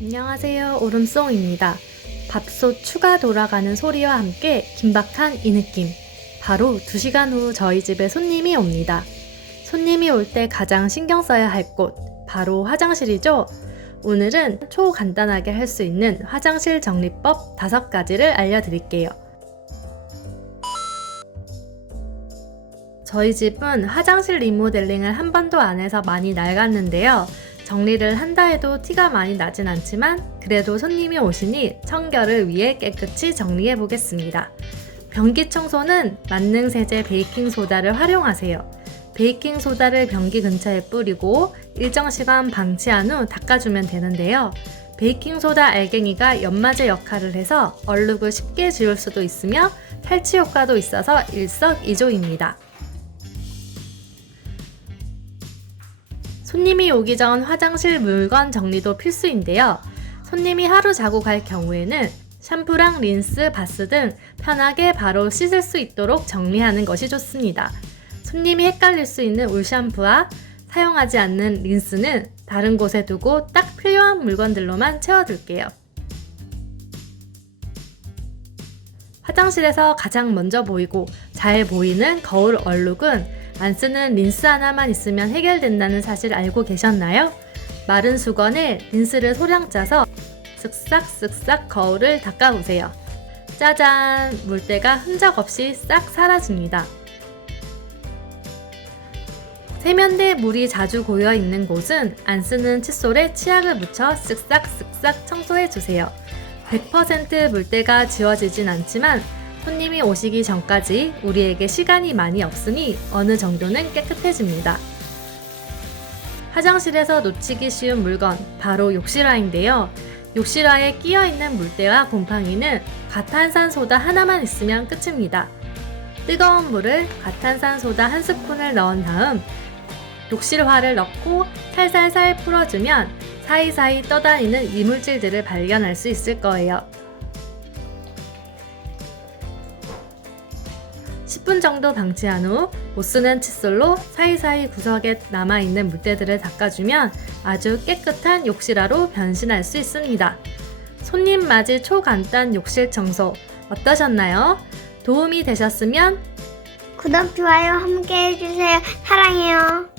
안녕하세요, 오름송입니다. 밥솥 추가 돌아가는 소리와 함께 긴박한 이 느낌. 바로 2시간 후 저희 집에 손님이 옵니다. 손님이 올 때 가장 신경 써야 할 곳, 바로 화장실이죠. 오늘은 초간단하게 할 수 있는 화장실 정리법 5가지를 알려드릴게요. 저희 집은 화장실 리모델링을 한 번도 안 해서 많이 낡았는데요. 정리를 한다 해도 티가 많이 나진 않지만 그래도 손님이 오시니 청결을 위해 깨끗이 정리해 보겠습니다. 변기 청소는 만능 세제 베이킹소다를 활용하세요. 베이킹소다를 변기 근처에 뿌리고 일정 시간 방치한 후 닦아주면 되는데요. 베이킹소다 알갱이가 연마제 역할을 해서 얼룩을 쉽게 지울 수도 있으며 탈취 효과도 있어서 일석이조입니다. 손님이 오기 전 화장실 물건 정리도 필수인데요. 손님이 하루 자고 갈 경우에는 샴푸랑 린스, 바스 등 편하게 바로 씻을 수 있도록 정리하는 것이 좋습니다. 손님이 헷갈릴 수 있는 울 샴푸와 사용하지 않는 린스는 다른 곳에 두고 딱 필요한 물건들로만 채워둘게요. 화장실에서 가장 먼저 보이고 잘 보이는 거울 얼룩은 안 쓰는 린스 하나만 있으면 해결된다는 사실 알고 계셨나요? 마른 수건에 린스를 소량 짜서 쓱싹쓱싹 거울을 닦아보세요. 짜잔! 물때가 흔적 없이 싹 사라집니다. 세면대에 물이 자주 고여 있는 곳은 안 쓰는 칫솔에 치약을 묻혀 쓱싹쓱싹 청소해주세요. 100% 물때가 지워지진 않지만 손님이 오시기 전까지 우리에게 시간이 많이 없으니 어느 정도는 깨끗해집니다. 화장실에서 놓치기 쉬운 물건, 바로 욕실화인데요. 욕실화에 끼어있는 물때와 곰팡이는 과탄산소다 하나만 있으면 끝입니다. 뜨거운 물을 과탄산소다 1스푼을 넣은 다음 욕실화를 넣고 살살살 풀어주면 사이사이 떠다니는 이물질들을 발견할 수 있을 거예요. 10분 정도 방치한 후 못쓰는 칫솔로 사이사이 구석에 남아있는 물때들을 닦아주면 아주 깨끗한 욕실화로 변신할 수 있습니다. 손님 맞이 초간단 욕실 청소 어떠셨나요? 도움이 되셨으면 구독, 좋아요 함께 해주세요. 사랑해요.